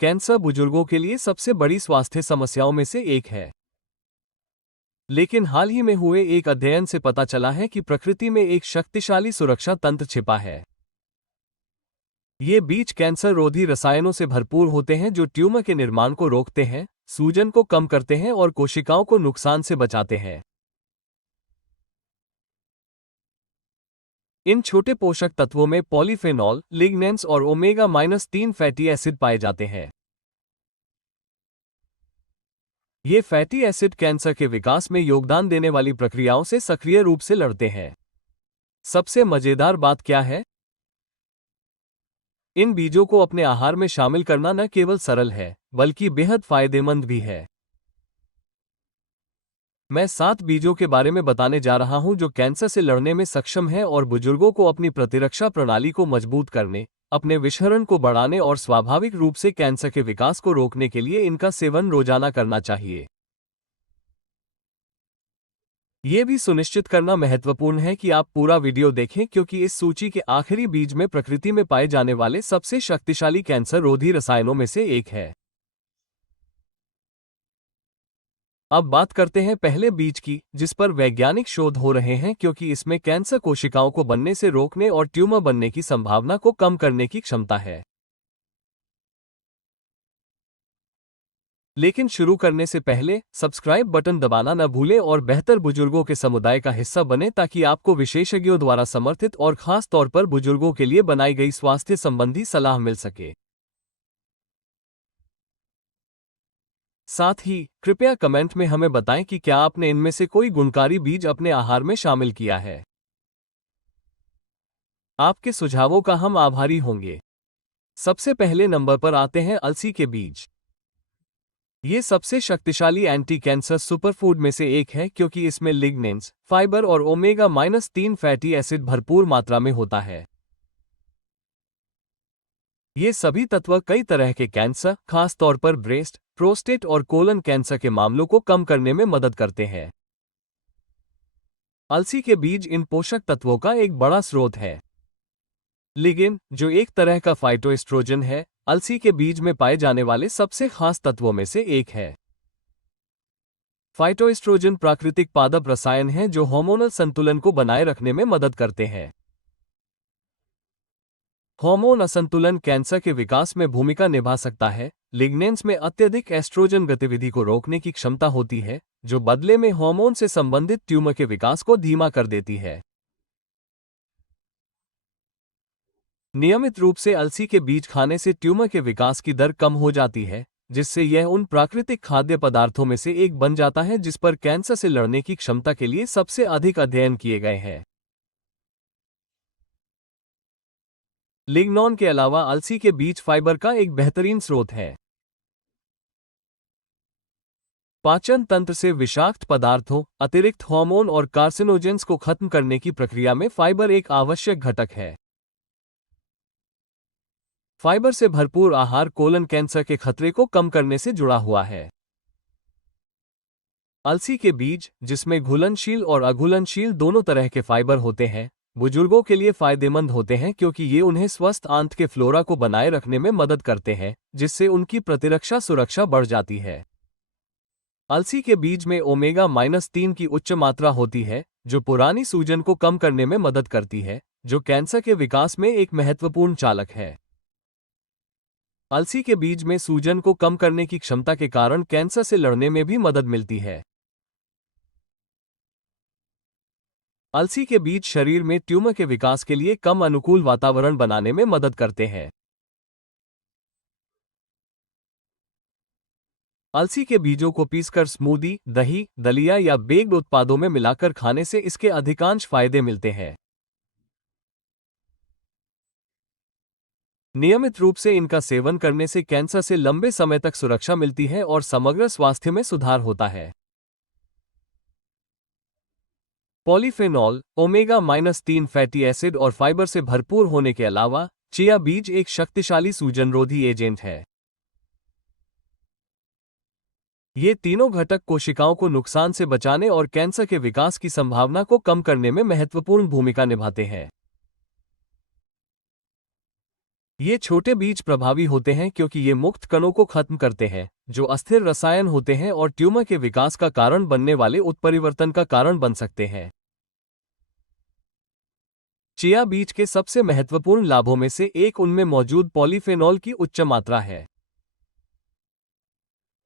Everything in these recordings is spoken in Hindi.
कैंसर बुजुर्गों के लिए सबसे बड़ी स्वास्थ्य समस्याओं में से एक है। लेकिन हाल ही में हुए एक अध्ययन से पता चला है कि प्रकृति में एक शक्तिशाली सुरक्षा तंत्र छिपा है। ये बीज कैंसर रोधी रसायनों से भरपूर होते हैं जो ट्यूमर के निर्माण को रोकते हैं, सूजन को कम करते हैं और कोशिकाओं को नुकसान से बचाते हैं। इन छोटे पोषक तत्वों में पॉलीफेनॉल, लिग्नेंस और ओमेगा-3 फैटी एसिड पाए जाते हैं। ये फैटी एसिड कैंसर के विकास में योगदान देने वाली प्रक्रियाओं से सक्रिय रूप से लड़ते हैं। सबसे मजेदार बात क्या है? इन बीजों को अपने आहार में शामिल करना न केवल सरल है, बल्कि बेहद फायदेमंद भी है। मैं 7 बीजों के बारे में बताने जा रहा हूं जो कैंसर से लड़ने में सक्षम हैं और बुजुर्गों को अपनी प्रतिरक्षा प्रणाली को मजबूत करने, अपने विषहरण को बढ़ाने और स्वाभाविक रूप से कैंसर के विकास को रोकने के लिए इनका सेवन रोजाना करना चाहिए। ये भी सुनिश्चित करना महत्वपूर्ण है कि आप पूरा वीडियो देखें क्योंकि इस सूची के आखिरी बीज में प्रकृति में पाए जाने वाले सबसे शक्तिशाली कैंसर रोधी रसायनों में से एक है। अब बात करते हैं पहले बीज की, जिस पर वैज्ञानिक शोध हो रहे हैं क्योंकि इसमें कैंसर कोशिकाओं को बनने से रोकने और ट्यूमर बनने की संभावना को कम करने की क्षमता है। लेकिन शुरू करने से पहले सब्सक्राइब बटन दबाना न भूलें और बेहतर बुजुर्गों के समुदाय का हिस्सा बने ताकि आपको विशेषज्ञों द्वारा समर्थित और खास तौर पर बुजुर्गों के लिए बनाई गई स्वास्थ्य संबंधी सलाह मिल सके। साथ ही कृपया कमेंट में हमें बताएं कि क्या आपने इनमें से कोई गुणकारी बीज अपने आहार में शामिल किया है। आपके सुझावों का हम आभारी होंगे। सबसे पहले नंबर पर आते हैं अलसी के बीज। ये सबसे शक्तिशाली एंटी कैंसर सुपरफूड में से एक है क्योंकि इसमें लिग्नेंस, फाइबर और ओमेगा-3 फैटी एसिड भरपूर मात्रा में होता है। ये सभी तत्व कई तरह के कैंसर, खास तौर पर ब्रेस्ट, प्रोस्टेट और कोलन कैंसर के मामलों को कम करने में मदद करते हैं। अलसी के बीज इन पोषक तत्वों का एक बड़ा स्रोत है। लिगिन, जो एक तरह का फाइटोएस्ट्रोजन है, अलसी के बीज में पाए जाने वाले सबसे खास तत्वों में से एक है। फाइटोएस्ट्रोजन प्राकृतिक पादप रसायन हैं जो हार्मोनल संतुलन को बनाए रखने में मदद करते हैं। हार्मोन असंतुलन कैंसर के विकास में भूमिका निभा सकता है। लिग्नेंस में अत्यधिक एस्ट्रोजन गतिविधि को रोकने की क्षमता होती है, जो बदले में हार्मोन से संबंधित ट्यूमर के विकास को धीमा कर देती है। नियमित रूप से अलसी के बीज खाने से ट्यूमर के विकास की दर कम हो जाती है, जिससे यह उन प्राकृतिक खाद्य पदार्थों में से एक बन जाता है जिस पर कैंसर से लड़ने की क्षमता के लिए सबसे अधिक अध्ययन किए गए हैं। लिग्नॉन के अलावा अलसी के बीज फाइबर का एक बेहतरीन स्रोत है। पाचन तंत्र से विषाक्त पदार्थों, अतिरिक्त हार्मोन और कार्सिनोजेंस को खत्म करने की प्रक्रिया में फाइबर एक आवश्यक घटक है। फाइबर से भरपूर आहार कोलन कैंसर के खतरे को कम करने से जुड़ा हुआ है। अलसी के बीज, जिसमें घुलनशील और अघुलनशील दोनों तरह के फाइबर होते हैं, बुजुर्गों के लिए फायदेमंद होते हैं क्योंकि ये उन्हें स्वस्थ आंत के फ्लोरा को बनाए रखने में मदद करते हैं, जिससे उनकी प्रतिरक्षा सुरक्षा बढ़ जाती है। अलसी के बीज में ओमेगा-3 की उच्च मात्रा होती है, जो पुरानी सूजन को कम करने में मदद करती है, जो कैंसर के विकास में एक महत्वपूर्ण चालक है। अलसी के बीज में सूजन को कम करने की क्षमता के कारण कैंसर से लड़ने में भी मदद मिलती है। अलसी के बीज शरीर में ट्यूमर के विकास के लिए कम अनुकूल वातावरण बनाने में मदद करते हैं। अलसी के बीजों को पीसकर स्मूदी, दही, दलिया या बेक्ड उत्पादों में मिलाकर खाने से इसके अधिकांश फायदे मिलते हैं। नियमित रूप से इनका सेवन करने से कैंसर से लंबे समय तक सुरक्षा मिलती है और समग्र स्वास्थ्य में सुधार होता है। पॉलीफेनॉल, ओमेगा-3 फैटी एसिड और फाइबर से भरपूर होने के अलावा चिया बीज एक शक्तिशाली सूजनरोधी एजेंट है। ये तीनों घटक कोशिकाओं को नुकसान से बचाने और कैंसर के विकास की संभावना को कम करने में महत्वपूर्ण भूमिका निभाते हैं। ये छोटे बीज प्रभावी होते हैं क्योंकि ये मुक्त कणों को खत्म करते हैं, जो अस्थिर रसायन होते हैं और ट्यूमर के विकास का कारण बनने वाले उत्परिवर्तन का कारण बन सकते हैं। चिया बीज के सबसे महत्वपूर्ण लाभों में से एक उनमें मौजूद पॉलीफेनॉल की उच्च मात्रा है।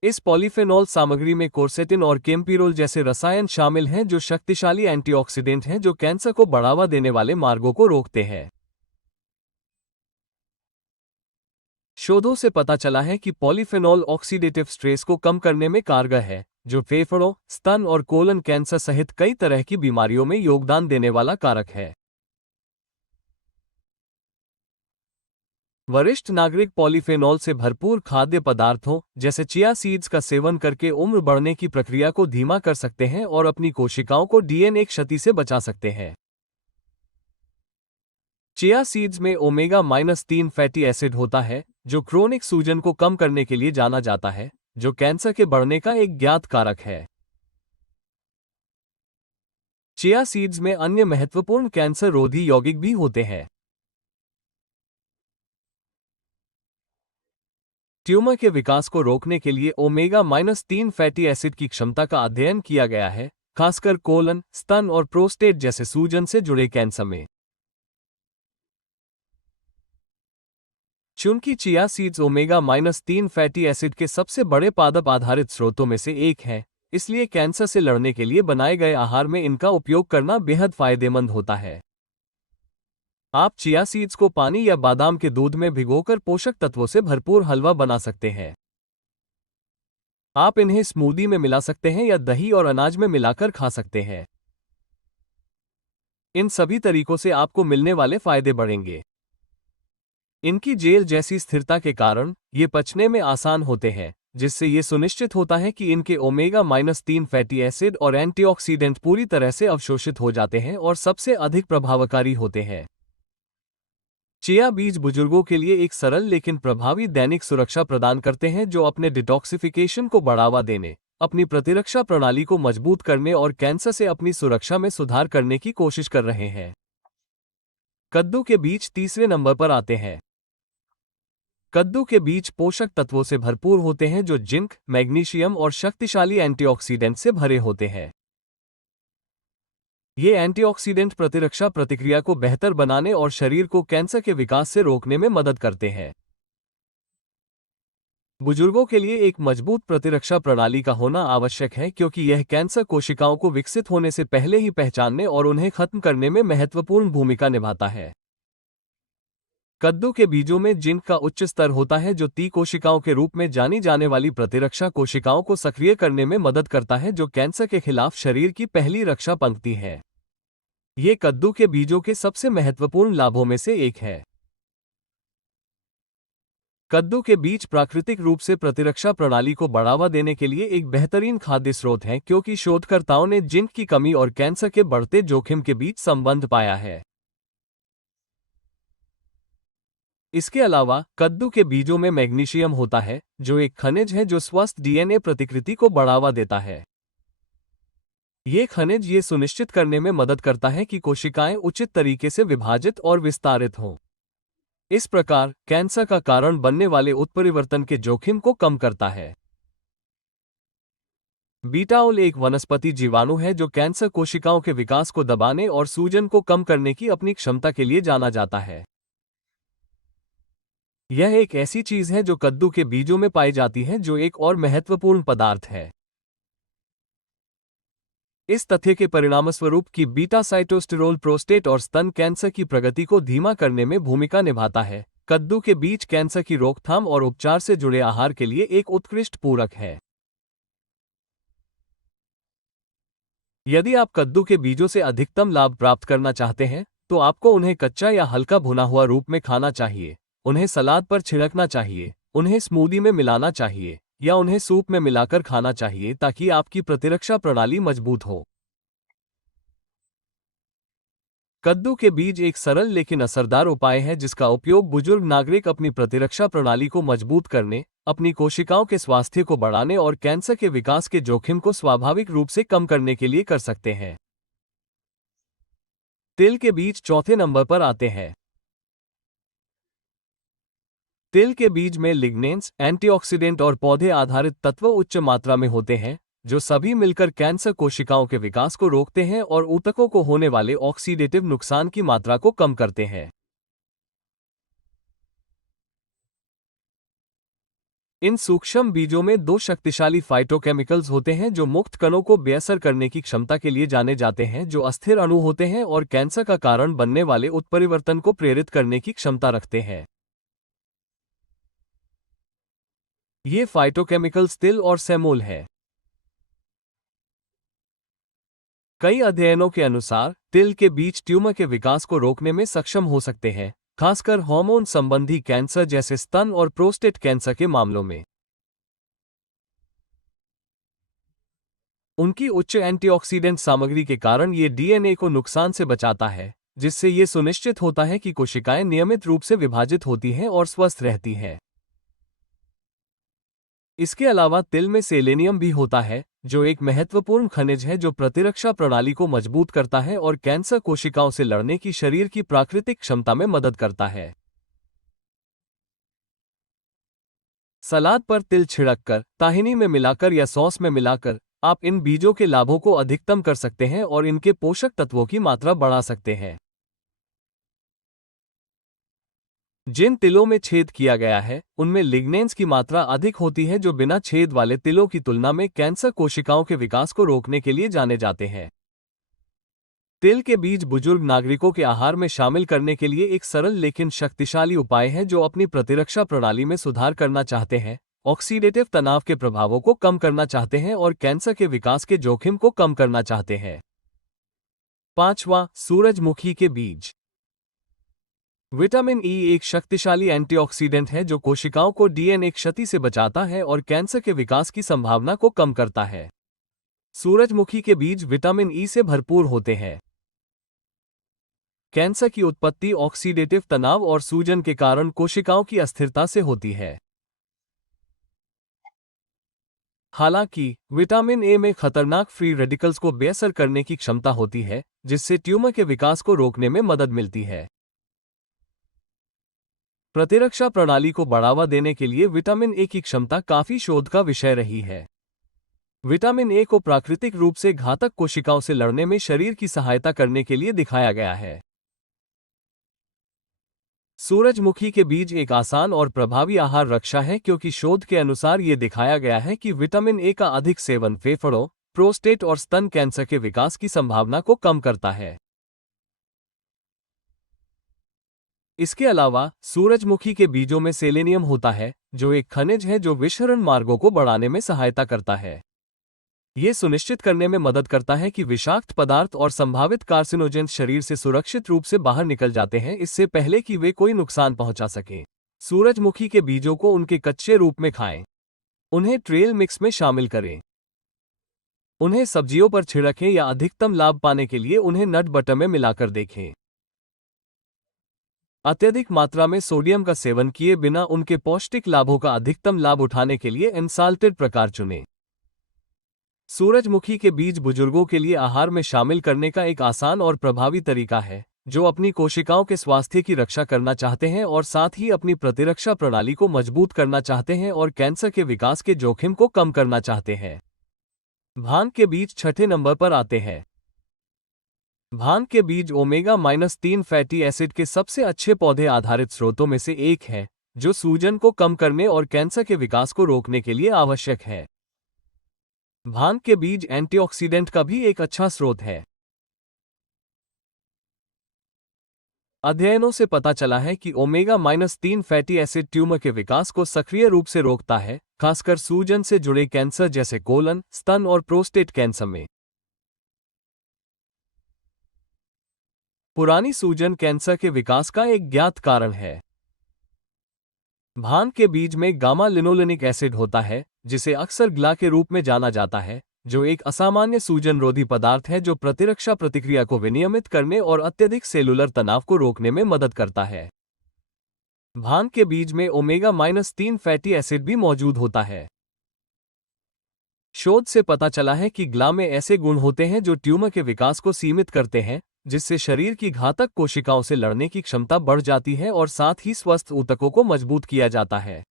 इस पॉलीफेनॉल सामग्री में कोर्सेटिन और केम्पिरोल जैसे रसायन शामिल हैं जो शक्तिशाली एंटीऑक्सीडेंट हैं जो कैंसर को बढ़ावा देने वाले मार्गों को रोकते हैं। शोधों से पता चला है कि पॉलीफेनॉल ऑक्सीडेटिव स्ट्रेस को कम करने में कारगर है, जो फेफड़ों, स्तन और कोलन कैंसर सहित कई तरह की बीमारियों में योगदान देने वाला कारक है। वरिष्ठ नागरिक पॉलीफेनॉल से भरपूर खाद्य पदार्थों जैसे चिया सीड्स का सेवन करके उम्र बढ़ने की प्रक्रिया को धीमा कर सकते हैं और अपनी कोशिकाओं को डीएनए क्षति से बचा सकते हैं। चिया सीड्स में ओमेगा-3 फैटी एसिड होता है, जो क्रोनिक सूजन को कम करने के लिए जाना जाता है, जो कैंसर के बढ़ने का एक ज्ञात कारक है। चिया सीड्स में अन्य महत्वपूर्ण कैंसर रोधी यौगिक भी होते हैं। ट्यूमर के विकास को रोकने के लिए ओमेगा-3 फैटी एसिड की क्षमता का अध्ययन किया गया है, खासकर कोलन, स्तन और प्रोस्टेट जैसे सूजन से जुड़े कैंसर में। चूंकि chia seeds omega-3 fatty acid के सबसे बड़े पादप आधारित स्रोतों में से एक हैं, इसलिए कैंसर से लड़ने के लिए बनाए गए आहार में इनका उपयोग करना बेहद फायदेमंद होता है। आप चिया सीड्स को पानी या बादाम के दूध में भिगोकर पोषक तत्वों से भरपूर हलवा बना सकते हैं। आप इन्हें स्मूदी में मिला सकते हैं या दही और अनाज में मिलाकर खा सकते हैं। इन सभी तरीकों से आपको मिलने वाले फायदे बढ़ेंगे। इनकी जेल जैसी स्थिरता के कारण ये पचने में आसान होते हैं, जिससे ये सुनिश्चित होता है कि इनके ओमेगा-3 फैटी एसिड और एंटीऑक्सीडेंट पूरी तरह से अवशोषित हो जाते हैं और सबसे अधिक प्रभावकारी होते हैं। चिया बीज बुजुर्गों के लिए एक सरल लेकिन प्रभावी दैनिक सुरक्षा प्रदान करते हैं जो अपने डिटॉक्सिफिकेशन को बढ़ावा देने, अपनी प्रतिरक्षा प्रणाली को मजबूत करने और कैंसर से अपनी सुरक्षा में सुधार करने की कोशिश कर रहे हैं। कद्दू के बीज तीसरे नंबर पर आते हैं। कद्दू के बीज पोषक तत्वों से भरपूर होते हैं जो जिंक, मैग्नीशियम और शक्तिशाली एंटीऑक्सीडेंट से भरे होते हैं। ये एंटीऑक्सीडेंट प्रतिरक्षा प्रतिक्रिया को बेहतर बनाने और शरीर को कैंसर के विकास से रोकने में मदद करते हैं। बुजुर्गों के लिए एक मजबूत प्रतिरक्षा प्रणाली का होना आवश्यक है क्योंकि यह कैंसर कोशिकाओं को विकसित होने से पहले ही पहचानने और उन्हें खत्म करने में महत्वपूर्ण भूमिका निभाता है। कद्दू के बीजों में जिंक का उच्च स्तर होता है जो टी कोशिकाओं के रूप में जानी जाने वाली प्रतिरक्षा कोशिकाओं को सक्रिय करने में मदद करता है जो कैंसर के खिलाफ शरीर की पहली रक्षा पंक्ति है। ये कद्दू के बीजों के सबसे महत्वपूर्ण लाभों में से एक है। कद्दू के बीज प्राकृतिक रूप से प्रतिरक्षा प्रणाली को बढ़ावा देने के लिए एक बेहतरीन खाद्य स्रोत हैं क्योंकि शोधकर्ताओं ने जिंक की कमी और कैंसर के बढ़ते जोखिम के बीच संबंध पाया है। इसके अलावा कद्दू के बीजों में मैग्नीशियम होता है, जो एक खनिज है जो स्वस्थ डीएनए प्रतिकृति को बढ़ावा देता है। ये खनिज ये सुनिश्चित करने में मदद करता है कि कोशिकाएं उचित तरीके से विभाजित और विस्तारित हों। इस प्रकार कैंसर का कारण बनने वाले उत्परिवर्तन के जोखिम को कम करता है। बीटाओल एक वनस्पति जीवाणु है जो कैंसर कोशिकाओं के विकास को दबाने और सूजन को कम करने की अपनी क्षमता के लिए जाना जाता है। यह एक ऐसी चीज है जो कद्दू के बीजों में पाई जाती है जो एक और महत्वपूर्ण पदार्थ है। इस तथ्य के परिणामस्वरूप कि बीटा साइटोस्टेरोल प्रोस्टेट और स्तन कैंसर की प्रगति को धीमा करने में भूमिका निभाता है। कद्दू के बीज कैंसर की रोकथाम और उपचार से जुड़े आहार के लिए एक उत्कृष्ट पूरक है। यदि आप कद्दू के बीजों से अधिकतम लाभ प्राप्त करना चाहते हैं, तो आपको उन्हें कच्चा या हल्का भुना हुआ रूप में खाना चाहिए, उन्हें सलाद पर छिड़कना चाहिए, उन्हें स्मूदी में मिलाना चाहिए या उन्हें सूप में मिलाकर खाना चाहिए ताकि आपकी प्रतिरक्षा प्रणाली मजबूत हो। कद्दू के बीज एक सरल लेकिन असरदार उपाय है जिसका उपयोग बुजुर्ग नागरिक अपनी प्रतिरक्षा प्रणाली को मजबूत करने, अपनी कोशिकाओं के स्वास्थ्य को बढ़ाने और कैंसर के विकास के जोखिम को स्वाभाविक रूप से कम करने के लिए कर सकते हैं। तिल के बीज चौथे नंबर पर आते हैं। तिल के बीज में लिग्नेंस, एंटीऑक्सीडेंट और पौधे आधारित तत्व उच्च मात्रा में होते हैं, जो सभी मिलकर कैंसर कोशिकाओं के विकास को रोकते हैं और ऊतकों को होने वाले ऑक्सीडेटिव नुकसान की मात्रा को कम करते हैं। इन सूक्ष्म बीजों में दो शक्तिशाली फाइटोकेमिकल्स होते हैं जो मुक्त कणों को बेअसर करने की क्षमता के लिए जाने जाते हैं, जो अस्थिर अणु होते हैं और कैंसर का कारण बनने वाले उत्परिवर्तन को प्रेरित करने की क्षमता रखते हैं। ये फाइटोकेमिकल्स तिल और सेमोल है। कई अध्ययनों के अनुसार तिल के बीज ट्यूमर के विकास को रोकने में सक्षम हो सकते हैं, खासकर हार्मोन संबंधी कैंसर जैसे स्तन और प्रोस्टेट कैंसर के मामलों में। उनकी उच्च एंटीऑक्सीडेंट सामग्री के कारण ये डीएनए को नुकसान से बचाता है, जिससे ये सुनिश्चित होता है कि कोशिकाएं नियमित रूप से विभाजित होती हैं और स्वस्थ रहती हैं। इसके अलावा तिल में सेलेनियम भी होता है, जो एक महत्वपूर्ण खनिज है जो प्रतिरक्षा प्रणाली को मजबूत करता है और कैंसर कोशिकाओं से लड़ने की शरीर की प्राकृतिक क्षमता में मदद करता है। सलाद पर तिल छिड़ककर, ताहिनी में मिलाकर या सॉस में मिलाकर आप इन बीजों के लाभों को अधिकतम कर सकते हैं और इनके पोषक तत्वों की मात्रा बढ़ा सकते हैं। जिन तिलों में छेद किया गया है, उनमें लिग्नेंस की मात्रा अधिक होती है, जो बिना छेद वाले तिलों की तुलना में कैंसर कोशिकाओं के विकास को रोकने के लिए जाने जाते हैं। तिल के बीज बुजुर्ग नागरिकों के आहार में शामिल करने के लिए एक सरल लेकिन शक्तिशाली उपाय है, जो अपनी प्रतिरक्षा प्रणाली में सुधार करना चाहते हैं, ऑक्सीडेटिव तनाव के प्रभावों को कम करना चाहते हैं और कैंसर के विकास के जोखिम को कम करना चाहते हैं। 5वां, सूरजमुखी के बीज। विटामिन ई एक शक्तिशाली एंटीऑक्सीडेंट है जो कोशिकाओं को डीएनए क्षति से बचाता है और कैंसर के विकास की संभावना को कम करता है। सूरजमुखी के बीज विटामिन ई से भरपूर होते हैं। कैंसर की उत्पत्ति ऑक्सीडेटिव तनाव और सूजन के कारण कोशिकाओं की अस्थिरता से होती है। हालांकि विटामिन ए में खतरनाक फ्री रेडिकल्स को बेअसर करने की क्षमता होती है, जिससे ट्यूमर के विकास को रोकने में मदद मिलती है। प्रतिरक्षा प्रणाली को बढ़ावा देने के लिए विटामिन ए की क्षमता काफी शोध का विषय रही है। विटामिन ए को प्राकृतिक रूप से घातक कोशिकाओं से लड़ने में शरीर की सहायता करने के लिए दिखाया गया है। सूरजमुखी के बीज एक आसान और प्रभावी आहार रक्षा है, क्योंकि शोध के अनुसार ये दिखाया गया है कि विटामिन ए का अधिक सेवन फेफड़ों, प्रोस्टेट और स्तन कैंसर के विकास की संभावना को कम करता है। इसके अलावा सूरजमुखी के बीजों में सेलेनियम होता है, जो एक खनिज है जो विषहरण मार्गों को बढ़ाने में सहायता करता है। ये सुनिश्चित करने में मदद करता है कि विषाक्त पदार्थ और संभावित कार्सिनोजेंस शरीर से सुरक्षित रूप से बाहर निकल जाते हैं, इससे पहले कि वे कोई नुकसान पहुंचा सकें। सूरजमुखी के बीजों को उनके कच्चे रूप में खाएं। उन्हें ट्रेल मिक्स में शामिल करें। उन्हें सब्जियों पर छिड़कें या अधिकतम लाभ पाने के लिए उन्हें नट बटर में मिलाकर देखें। अत्यधिक मात्रा में सोडियम का सेवन किए बिना उनके पौष्टिक लाभों का अधिकतम लाभ उठाने के लिए अनसाल्टेड प्रकार चुनें। सूरजमुखी के बीज बुजुर्गों के लिए आहार में शामिल करने का एक आसान और प्रभावी तरीका है, जो अपनी कोशिकाओं के स्वास्थ्य की रक्षा करना चाहते हैं और साथ ही अपनी प्रतिरक्षा प्रणाली को मजबूत करना चाहते हैं और कैंसर के विकास के जोखिम को कम करना चाहते हैं। भांग के बीज छठे नंबर पर आते हैं। भांग के बीज ओमेगा-3 फैटी एसिड के सबसे अच्छे पौधे आधारित स्रोतों में से एक है, जो सूजन को कम करने और कैंसर के विकास को रोकने के लिए आवश्यक है। भांग के बीज एंटीऑक्सीडेंट का भी एक अच्छा स्रोत है। अध्ययनों से पता चला है कि ओमेगा-3 फैटी एसिड ट्यूमर के विकास को सक्रिय रूप से रोकता है, खासकर सूजन से जुड़े कैंसर जैसे कोलन, स्तन और प्रोस्टेट कैंसर में। पुरानी सूजन कैंसर के विकास का एक ज्ञात कारण है। भांग के बीज में गामा लिनोलेनिक एसिड होता है, जिसे अक्सर ग्ला के रूप में जाना जाता है, जो एक असामान्य सूजन-रोधी पदार्थ है जो प्रतिरक्षा प्रतिक्रिया को विनियमित करने और अत्यधिक सेलुलर तनाव को रोकने में मदद करता है। भांग के बीज में ओमेगा-3 फैटी एसिड भी मौजूद होता है। शोध से पता चला है कि ग्ला में ऐसे गुण होते हैं जो ट्यूमर के विकास को सीमित करते हैं, जिससे शरीर की घातक कोशिकाओं से लड़ने की क्षमता बढ़ जाती है और साथ ही स्वस्थ ऊतकों को मजबूत किया जाता है।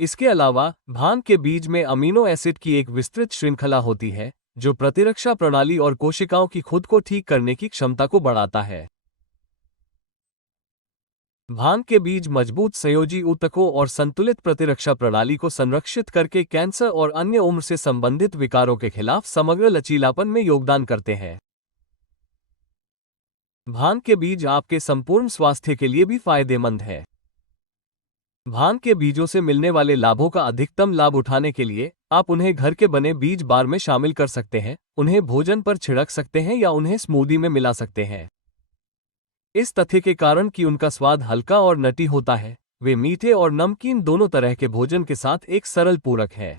इसके अलावा भांग के बीज में अमीनो एसिड की एक विस्तृत श्रृंखला होती है, जो प्रतिरक्षा प्रणाली और कोशिकाओं की खुद को ठीक करने की क्षमता को बढ़ाता है। भांग के बीज मजबूत संयोजी ऊतकों और संतुलित प्रतिरक्षा प्रणाली को संरक्षित करके कैंसर और अन्य उम्र से संबंधित विकारों के खिलाफ समग्र लचीलापन में योगदान करते हैं। भांग के बीज आपके संपूर्ण स्वास्थ्य के लिए भी फायदेमंद है। भांग के बीजों से मिलने वाले लाभों का अधिकतम लाभ उठाने के लिए आप उन्हें घर के बने बीज बार में शामिल कर सकते हैं, उन्हें भोजन पर छिड़क सकते हैं या उन्हें स्मूदी में मिला सकते हैं। इस तथ्य के कारण कि उनका स्वाद हल्का और नटी होता है, वे मीठे और नमकीन दोनों तरह के भोजन के साथ एक सरल पूरक है।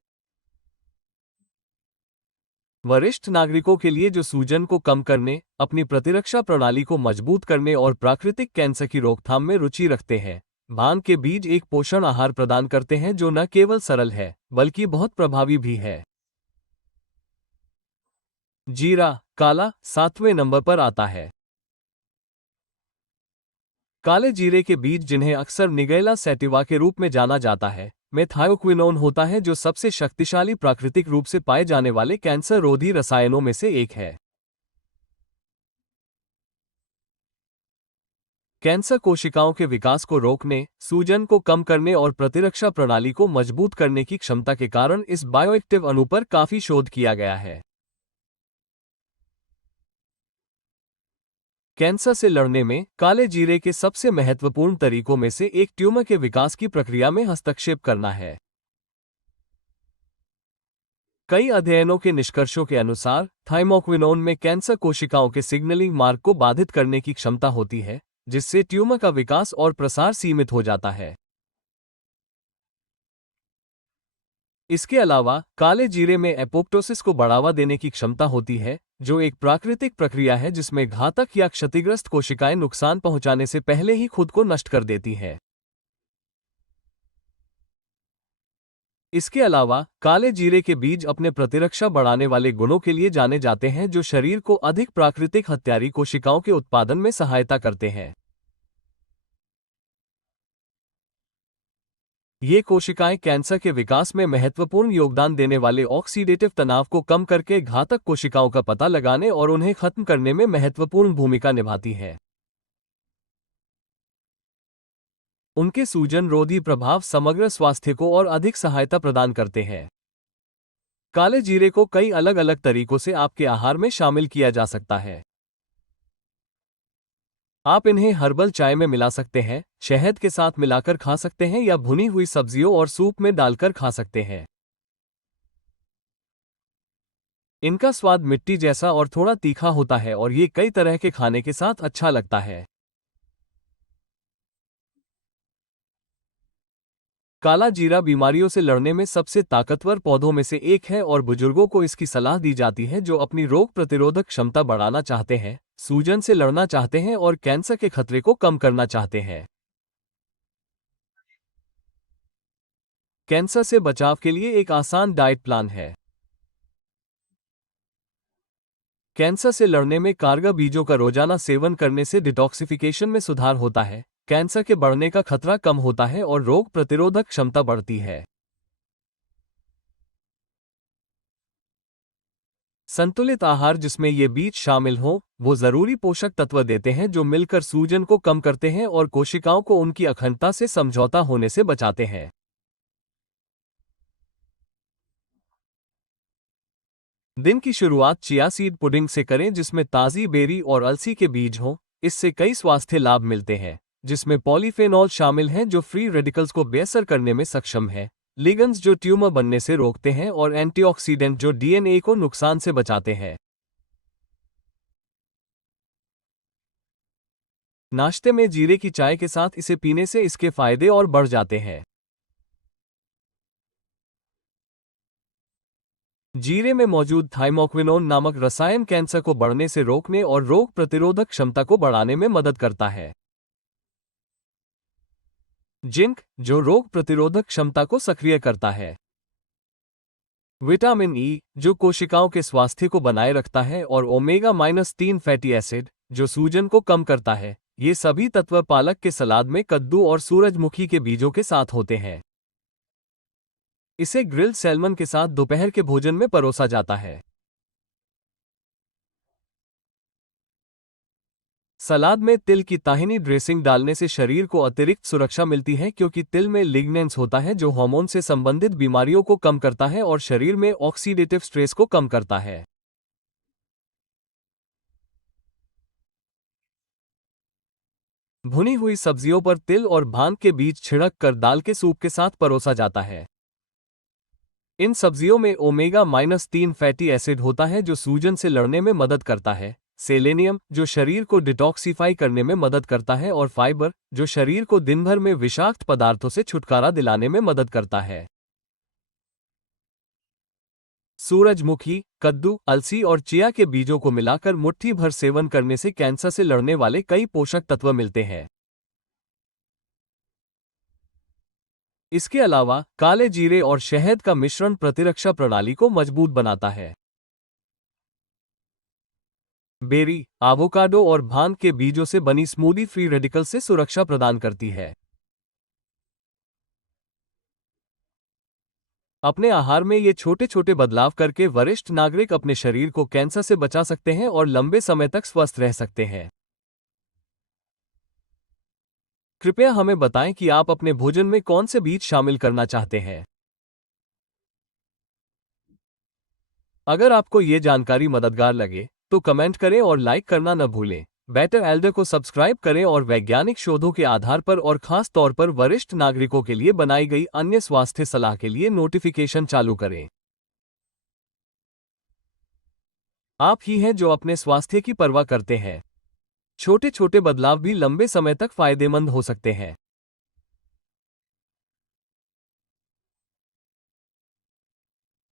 वरिष्ठ नागरिकों के लिए जो सूजन को कम करने, अपनी प्रतिरक्षा प्रणाली को मजबूत करने और प्राकृतिक कैंसर की रोकथाम में रुचि रखते हैं, भांग के बीज एक पोषण आहार प्रदान करते हैं जो न केवल सरल है बल्कि बहुत प्रभावी भी है। जीरा काला 7वें नंबर पर आता है। काले जीरे के बीज, जिन्हें अक्सर निगैला सैटिवा के रूप में जाना जाता है, में थायोक्विनोन होता है जो सबसे शक्तिशाली प्राकृतिक रूप से पाए जाने वाले कैंसर रोधी रसायनों में से एक है। कैंसर कोशिकाओं के विकास को रोकने, सूजन को कम करने और प्रतिरक्षा प्रणाली को मजबूत करने की क्षमता के कारण इस बायोएक्टिव अणु पर काफी शोध किया गया है। कैंसर से लड़ने में काले जीरे के सबसे महत्वपूर्ण तरीकों में से एक ट्यूमर के विकास की प्रक्रिया में हस्तक्षेप करना है। कई अध्ययनों के निष्कर्षों के अनुसार थाइमोक्विनोन में कैंसर कोशिकाओं के सिग्नलिंग मार्ग को बाधित करने की क्षमता होती है, जिससे ट्यूमर का विकास और प्रसार सीमित हो जाता है। इसके अलावा काले जीरे में एपोप्टोसिस को बढ़ावा देने की क्षमता होती है, जो एक प्राकृतिक प्रक्रिया है जिसमें घातक या क्षतिग्रस्त कोशिकाएं नुकसान पहुंचाने से पहले ही खुद को नष्ट कर देती हैं। इसके अलावा काले जीरे के बीज अपने प्रतिरक्षा बढ़ाने वाले गुणों के लिए जाने जाते हैं, जो शरीर को अधिक प्राकृतिक हत्यारी कोशिकाओं के उत्पादन में सहायता करते हैं। ये कोशिकाएं कैंसर के विकास में महत्वपूर्ण योगदान देने वाले ऑक्सीडेटिव तनाव को कम करके घातक कोशिकाओं का पता लगाने और उन्हें खत्म करने में महत्वपूर्ण भूमिका निभाती हैं। उनके सूजन रोधी प्रभाव समग्र स्वास्थ्य को और अधिक सहायता प्रदान करते हैं। काले जीरे को कई अलग अलग तरीकों से आपके आहार में शामिल किया जा सकता है। आप इन्हें हर्बल चाय में मिला सकते हैं, शहद के साथ मिलाकर खा सकते हैं या भुनी हुई सब्जियों और सूप में डालकर खा सकते हैं। इनका स्वाद मिट्टी जैसा और थोड़ा तीखा होता है और ये कई तरह के खाने के साथ अच्छा लगता है। काला जीरा बीमारियों से लड़ने में सबसे ताकतवर पौधों में से एक है और बुजुर्गों को इसकी सलाह दी जाती है जो अपनी रोग प्रतिरोधक क्षमता बढ़ाना चाहते हैं, सूजन से लड़ना चाहते हैं और कैंसर के खतरे को कम करना चाहते हैं। कैंसर से बचाव के लिए एक आसान डाइट प्लान है। कैंसर से लड़ने में कारगर बीजों का रोजाना सेवन करने से डिटॉक्सिफिकेशन में सुधार होता है, कैंसर के बढ़ने का खतरा कम होता है और रोग प्रतिरोधक क्षमता बढ़ती है। संतुलित आहार जिसमें ये बीज शामिल हों, वो जरूरी पोषक तत्व देते हैं जो मिलकर सूजन को कम करते हैं और कोशिकाओं को उनकी अखंडता से समझौता होने से बचाते हैं। दिन की शुरुआत चिया सीड पुडिंग से करें जिसमें ताज़ी बेरी और अलसी के बीज हों। इससे कई स्वास्थ्य लाभ मिलते हैं, जिसमें पॉलीफेनॉल शामिल हैं जो फ्री रेडिकल्स को बेअसर करने में सक्षम है, लिगेंड्स जो ट्यूमर बनने से रोकते हैं और एंटीऑक्सीडेंट जो डीएनए को नुकसान से बचाते हैं। नाश्ते में जीरे की चाय के साथ इसे पीने से इसके फायदे और बढ़ जाते हैं। जीरे में मौजूद थाइमोक्विनोन नामक रसायन कैंसर को बढ़ने से रोकने और रोग प्रतिरोधक क्षमता को बढ़ाने में मदद करता है। जिंक, जो रोग प्रतिरोधक क्षमता को सक्रिय करता है। विटामिन ई, जो कोशिकाओं के स्वास्थ्य को बनाए रखता है, और ओमेगा-3 फैटी एसिड, जो सूजन को कम करता है। ये सभी तत्व पालक के सलाद में कद्दू और सूरजमुखी के बीजों के साथ होते हैं। इसे ग्रिल्ड सैल्मन के साथ दोपहर के भोजन में परोसा जाता है। सलाद में तिल की ताहिनी ड्रेसिंग डालने से शरीर को अतिरिक्त सुरक्षा मिलती है, क्योंकि तिल में लिग्नेंस होता है जो हार्मोन से संबंधित बीमारियों को कम करता है और शरीर में ऑक्सीडेटिव स्ट्रेस को कम करता है। भुनी हुई सब्जियों पर तिल और भांग के बीज छिड़क कर दाल के सूप के साथ परोसा जाता है। इन सब्जियों में ओमेगा-3 फैटी एसिड होता है जो सूजन से लड़ने में मदद करता है, सेलेनियम, जो शरीर को डिटॉक्सिफाई करने में मदद करता है, और फाइबर, जो शरीर को दिन भर में विषाक्त पदार्थों से छुटकारा दिलाने में मदद करता है। सूरजमुखी, कद्दू, अलसी और चिया के बीजों को मिलाकर मुट्ठी भर सेवन करने से कैंसर से लड़ने वाले कई पोषक तत्व मिलते हैं। इसके अलावा काले जीरे और शहद का मिश्रण प्रतिरक्षा प्रणाली को मजबूत बनाता है। बेरी, एवोकाडो और भांग के बीजों से बनी स्मूदी फ्री रेडिकल से सुरक्षा प्रदान करती है। अपने आहार में ये छोटे छोटे बदलाव करके वरिष्ठ नागरिक अपने शरीर को कैंसर से बचा सकते हैं और लंबे समय तक स्वस्थ रह सकते हैं। कृपया हमें बताएं कि आप अपने भोजन में कौन से बीज शामिल करना चाहते हैं। अगर आपको ये जानकारी मददगार लगे तो कमेंट करें और लाइक करना न भूलें। बेटर एल्डर को सब्सक्राइब करें और वैज्ञानिक शोधों के आधार पर और खास तौर पर वरिष्ठ नागरिकों के लिए बनाई गई अन्य स्वास्थ्य सलाह के लिए नोटिफिकेशन चालू करें। आप ही हैं जो अपने स्वास्थ्य की परवाह करते हैं। छोटे छोटे बदलाव भी लंबे समय तक फायदेमंद हो सकते हैं।